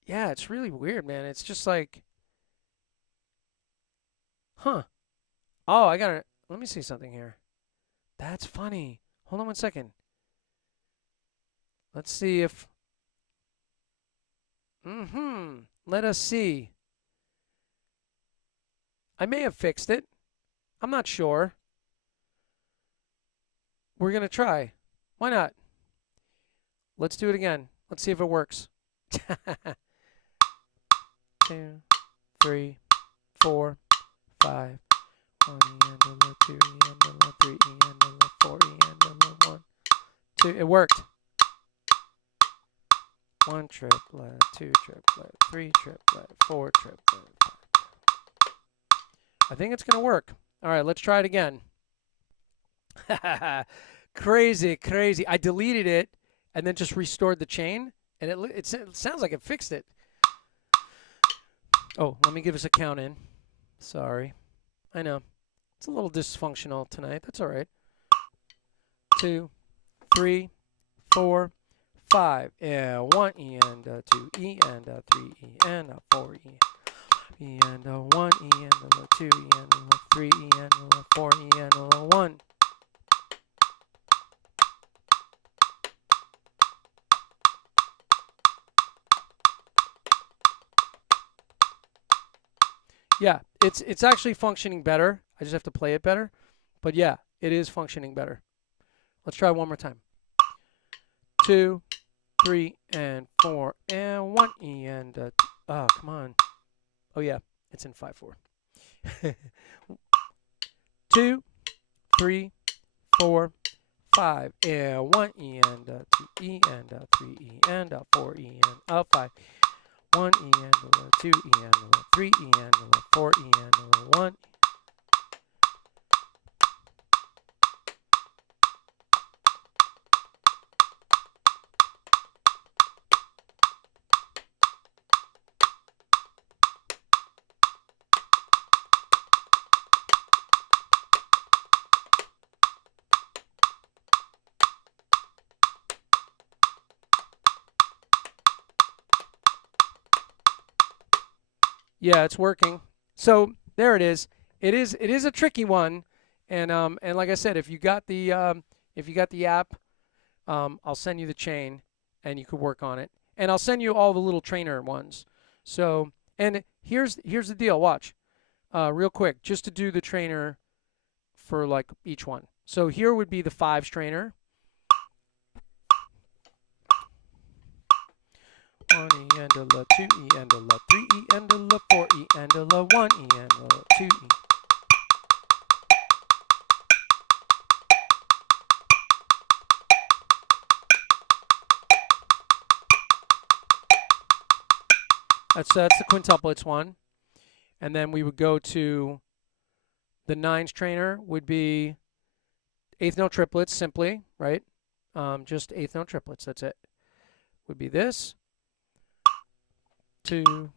Yeah, it's really weird, man. It's just like, huh. Oh, let me see something here. That's funny. Hold on one second. Let's see if, let us see. I may have fixed it. I'm not sure. We're going to try. Why not? Let's do it again. Let's see if it works. 2, 3, 4, 5. 1 E and a la 2 E and a la 3 E and a la 4 E and a la 1, 2. It worked. 1 triplet, 2 triplet, 3 triplet, 4 triplet. I think it's going to work. All right, let's try it again. Crazy, crazy. I deleted it and then just restored the chain, and it sounds like it fixed it. Oh, let me give us a count in. Sorry. I know. It's a little dysfunctional tonight. That's all right. 2, 3, 4, 5. And 1 E and a 2 E and a 3 E and a 4 E. E and a 1 E and a 2 E and a 3 E and a 4 E and a 1. Yeah, it's actually functioning better. I just have to play it better. But yeah, it is functioning better. Let's try one more time. 2, 3, and 4, and 1 E and a oh, come on. Oh yeah, it's in 5/4. 2, 3, 4, 5, and 1 E and a 2 E and a 3 E and a 4 E and a 5. 1 E and a 2 E and a 3 E and a 4 E and a 1. Yeah, it's working. So there it is. It is a tricky one, and like I said, if you got the app, I'll send you the chain, and you could work on it. And I'll send you all the little trainer ones. So and here's the deal. Watch, real quick, just to do the trainer for like each one. So here would be the fives trainer. 1 E and a la 2 E and a la 3 E and a la 4 E and a la 1 E and a la 2 E. That's the quintuplets one. And then we would go to the nines trainer would be eighth note triplets simply, right? Just eighth note triplets, that's it. Would be this, 2,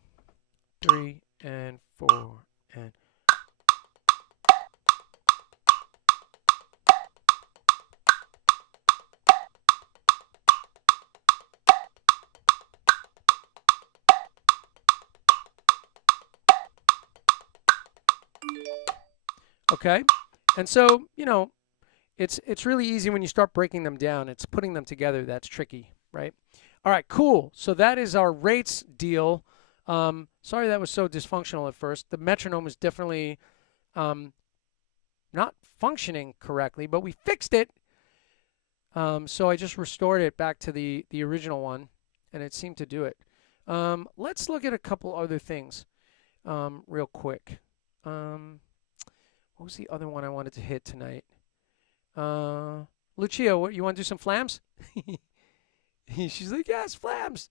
3, and 4, and okay. And so, it's really easy when you start breaking them down. It's putting them together that's tricky, right? All right, cool. So that is our rates deal. Sorry that was so dysfunctional at first. The metronome is definitely not functioning correctly, but we fixed it. So I just restored it back to the original one, and it seemed to do it. Let's look at a couple other things real quick. What was the other one I wanted to hit tonight? Lucia, what, you want to do some flams? She's like, yes, flams.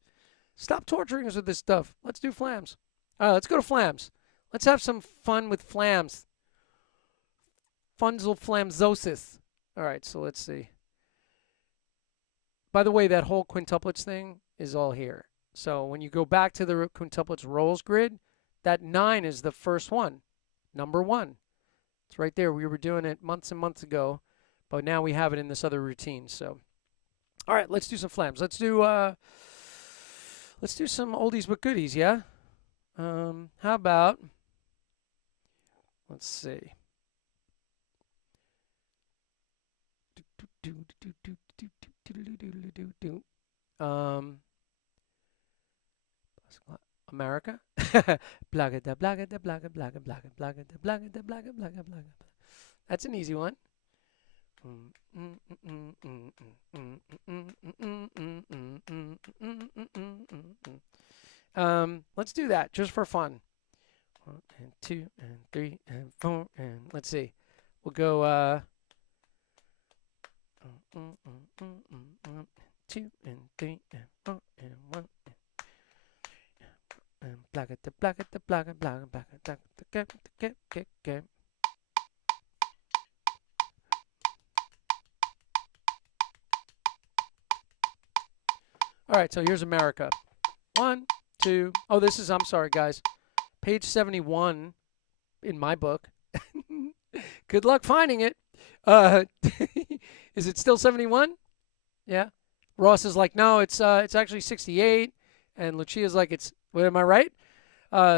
Stop torturing us with this stuff. Let's do flams. All right, let's go to flams. Let's have some fun with flams. Funzel flamzosis. All right, so let's see. By the way, that whole quintuplets thing is all here. So when you go back to the quintuplets rolls grid, that 9 is the first one, number 1. It's right there. We were doing it months and months ago, but now we have it in this other routine. So, all right, let's do some flams. Let's do some oldies but goodies. Yeah. How about? Let's see. America. Blaga da blaga da blaga blaga blaga blaga da blaga da blaga blaga blaga. That's an easy one. Let's do that just for fun. 1 and 2 and 3 and 4 and let's see. We'll go 2 and 3 and 4 and 1 and blaga da blaga da blaga blaga blaga da get. All right, so here's America. 1, 2. Oh, this is, I'm sorry, guys. Page 71 in my book. Good luck finding it. Is it still 71? Yeah. Ross is like, no, it's actually 68. And Lucia's like, what am I right?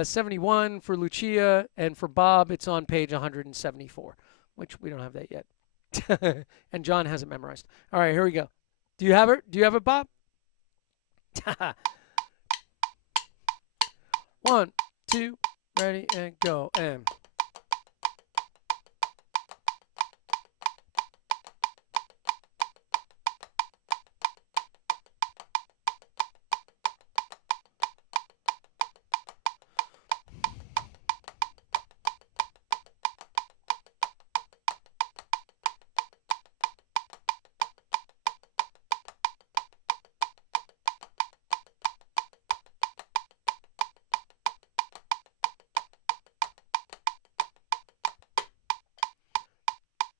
71 for Lucia, and for Bob, it's on page 174, which we don't have that yet. And John has it memorized. All right, here we go. Do you have it? Do you have it, Bob? 1, 2, ready and go. And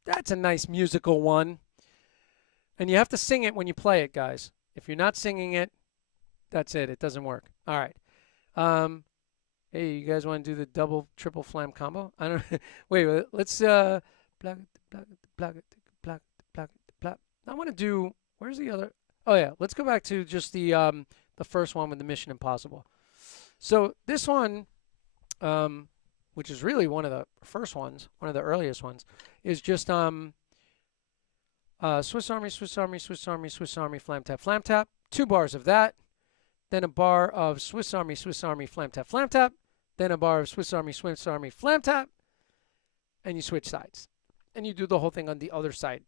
that's a nice musical one. And you have to sing it when you play it, guys. If you're not singing it, that's it. It doesn't work. All right. Hey, you guys want to do the double, triple flam combo? I don't. Wait. Let's plug it, plug it, plug it, plug it, plug. I want to do. Where's the other? Oh yeah. Let's go back to just the first one with the Mission Impossible. So this one, which is really one of the first ones, one of the earliest ones, is just Swiss Army, Swiss Army, Swiss Army, Swiss Army, flam tap, flam tap. 2 bars of that. Then a bar of Swiss Army, flam tap, flam tap. Then a bar of Swiss Army, flam tap. And you switch sides. And you do the whole thing on the other side.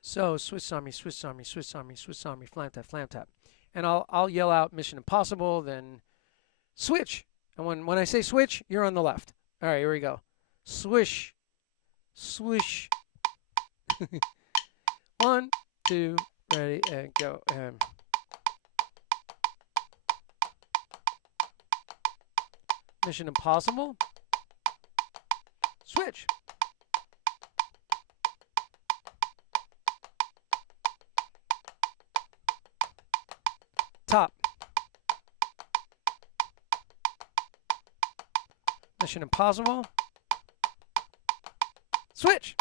So Swiss Army, Swiss Army, Swiss Army, Swiss Army, flam tap, flam tap. And I'll yell out Mission Impossible, then switch. And when I say switch, you're on the left. All right, here we go. Swish, swish. 1, 2, ready, and go. And Mission Impossible. Switch. Top. Mission Impossible. Switch.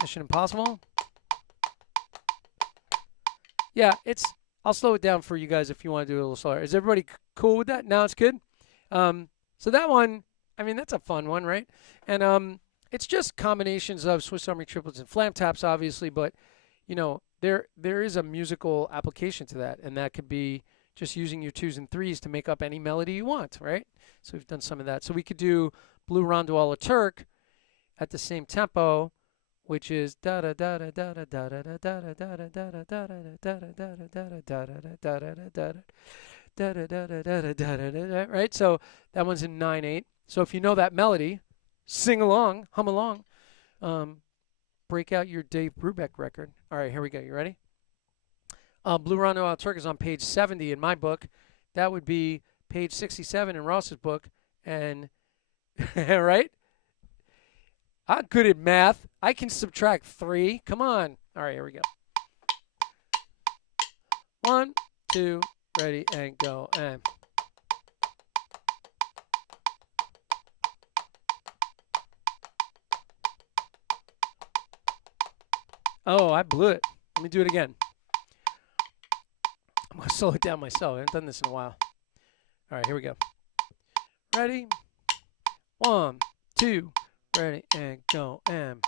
Mission Impossible. Yeah, I'll slow it down for you guys if you want to do it a little slower. Is everybody cool with that? Now it's good? So that one, I mean, that's a fun one, right? And it's just combinations of Swiss Army triplets and flam taps, obviously, but, you know, there is a musical application to that, and that could be just using your 2s and 3s to make up any melody you want, right? So we've done some of that. So we could do Blue Rondo a la Turk at the same tempo, which is da da da da da da da da da da da da da da da da da da, right? So that one's in 9/8. So if you know that melody, sing along, hum along, break out your Dave Brubeck record. All right, here we go. You ready? Blue Rondo Al Turk is on page 70 in my book. That would be page 67 in Ross's book. And right? I'm good at math. I can subtract 3. Come on. All right, here we go. 1, 2, ready, and go. And oh, I blew it. Let me do it again. I'm going to slow it down myself. I haven't done this in a while. All right, here we go. Ready? 1, 2, ready, and go. And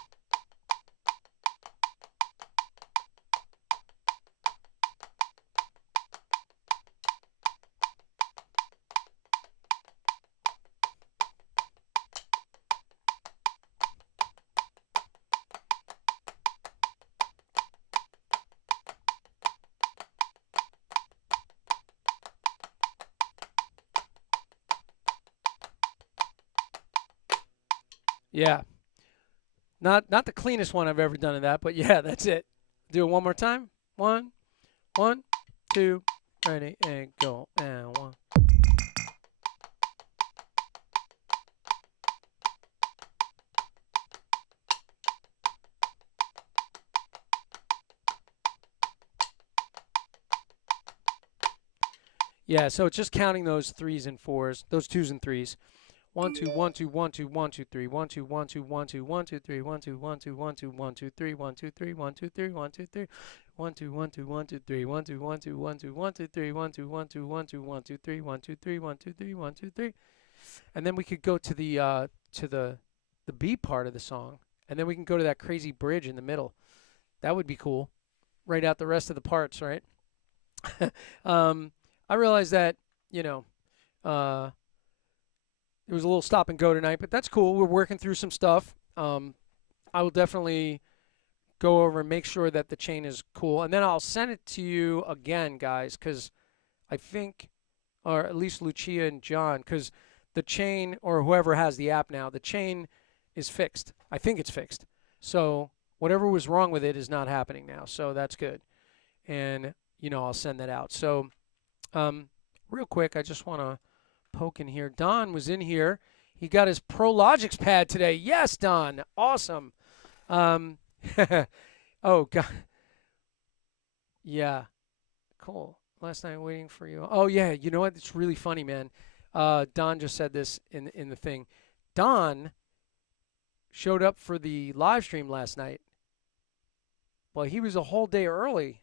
yeah. Not the cleanest one I've ever done of that, but yeah, that's it. Do it one more time. 1, 1, 2, ready, and go. And 1. Yeah, so it's just counting those 3s and 4s, those 2s and 3s. 1 2 1 2 1 2 1 2 3 1 2 1 2 1 2 1 2 3 1 2 1 2 1 2 1 2 3 1 2 3 1 2 3 1 2 3 1 2 1 2 1 2 3 1 2 1 2 1 2 1 2 3 1 2 1 2 1 2 1 2 3 1 2 3 1 2 3 1 2 3, and then we could go to the B part of the song, and then we can go to that crazy bridge in the middle. That would be cool. Write out the rest of the parts, right? I realize that, you know, it was a little stop and go tonight, but that's cool. We're working through some stuff. I will definitely go over and make sure that the chain is cool, and then I'll send it to you again, guys, because I think, or at least Lucia and John, because the chain, or whoever has the app now, the chain is fixed. I think it's fixed. So whatever was wrong with it is not happening now. So that's good. And, you know, I'll send that out. So real quick, I just want to poke in here. Don was in here. He got his ProLogix pad today. Yes, Don. Awesome. Oh, God. Yeah. Cool. Last night waiting for you. Oh, yeah. You know what? It's really funny, man. Don just said this in the thing. Don showed up for the live stream last night. Well, he was a whole day early.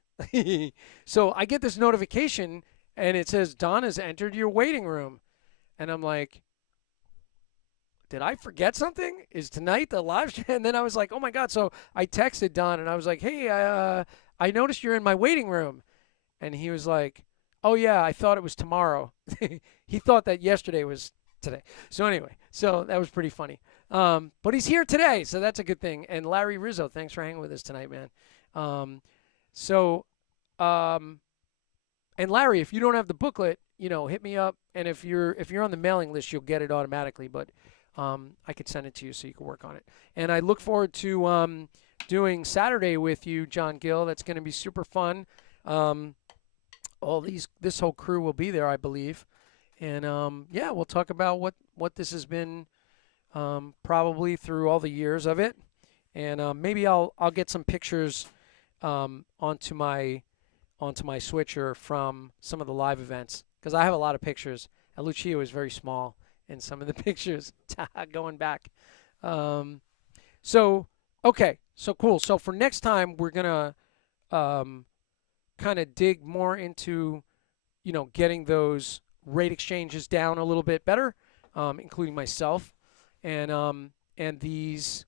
So I get this notification and it says Donna's entered your waiting room. And I'm like, did I forget something? Is tonight the live stream? And then I was like, oh my God. So I texted Don and I was like, hey, I noticed you're in my waiting room. And he was like, oh yeah, I thought it was tomorrow. He thought that yesterday was today. So anyway, so that was pretty funny. But he's here today, so that's a good thing. And Larry Rizzo, thanks for hanging with us tonight, man. Um, so, um, and Larry, if you don't have the booklet, hit me up. And if you're on the mailing list, you'll get it automatically. But I could send it to you so you can work on it. And I look forward to doing Saturday with you, John Gill. That's going to be super fun. This whole crew will be there, I believe. And yeah, we'll talk about what this has been probably through all the years of it. And maybe I'll get some pictures onto my switcher from some of the live events because I have a lot of pictures. And Lucia was very small in some of the pictures going back. So okay, so cool. So for next time, we're gonna kind of dig more into getting those rate exchanges down a little bit better, including myself, and these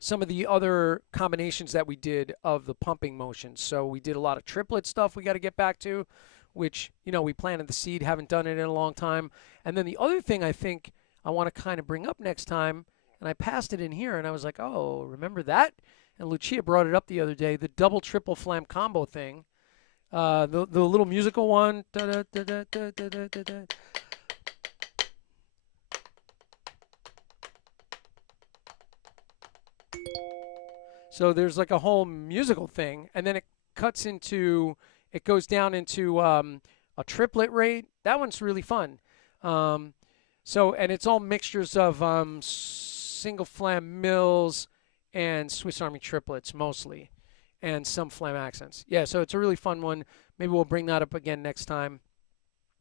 some of the other combinations that we did of the pumping motions. So we did a lot of triplet stuff we got to get back to, which we planted the seed, haven't done it in a long time. And then the other thing I think I want to kind of bring up next time, and I passed it in here, and I was like, oh, remember that? And Lucia brought it up the other day, the double triple flam combo thing. The little musical one. So there's like a whole musical thing, and then it goes down into a triplet rate. That one's really fun. And it's all mixtures of single flam mills and Swiss Army triplets mostly, and some flam accents. Yeah, so it's a really fun one. Maybe we'll bring that up again next time.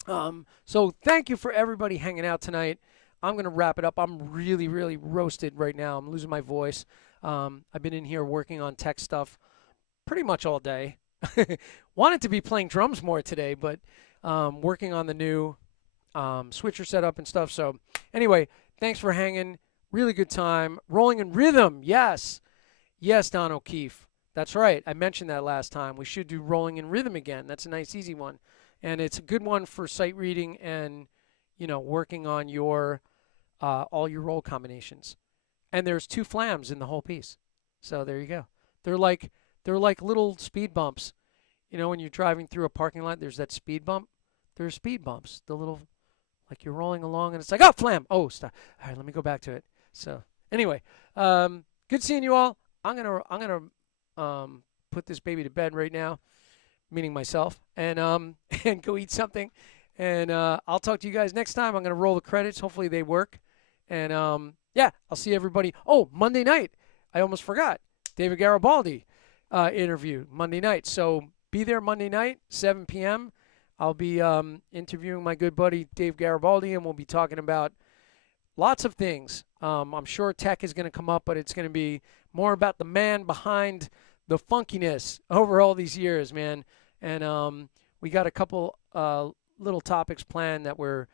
So thank you for everybody hanging out tonight. I'm going to wrap it up. I'm really, really roasted right now. I'm losing my voice. I've been in here working on tech stuff pretty much all day. Wanted to be playing drums more today, but working on the new switcher setup and stuff. So anyway, thanks for hanging. Really good time. Rolling in rhythm. Yes. Yes, Don O'Keefe. That's right. I mentioned that last time. We should do rolling in rhythm again. That's a nice, easy one. And it's a good one for sight reading and, working on your all your roll combinations. And there's 2 flams in the whole piece. So there you go. They're like little speed bumps. When you're driving through a parking lot, there's that speed bump. There's speed bumps. The little, like you're rolling along and it's like, oh, flam. Oh, stop. All right, let me go back to it. So anyway, good seeing you all. I'm gonna put this baby to bed right now, meaning myself, and and go eat something. And I'll talk to you guys next time. I'm gonna roll the credits. Hopefully they work. And yeah, I'll see everybody. Oh, Monday night. I almost forgot. David Garibaldi interview Monday night. So be there Monday night, 7 p.m. I'll be interviewing my good buddy Dave Garibaldi, and we'll be talking about lots of things. I'm sure tech is going to come up, but it's going to be more about the man behind the funkiness over all these years, man. And we got a couple little topics planned that we're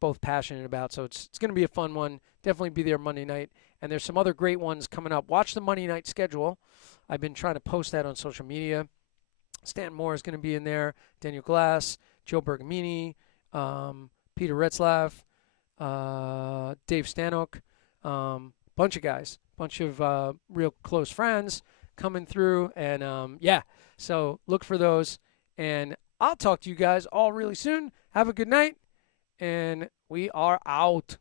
both passionate about. So it's going to be a fun one. Definitely be there Monday night. And there's some other great ones coming up. Watch the Monday night schedule. I've been trying to post that on social media. Stan Moore is going to be in there. Daniel Glass, Joe Bergamini, Peter Retzlaff, Dave Stanok, bunch of guys, bunch of real close friends coming through. And yeah, so look for those. And I'll talk to you guys all really soon. Have a good night. And we are out.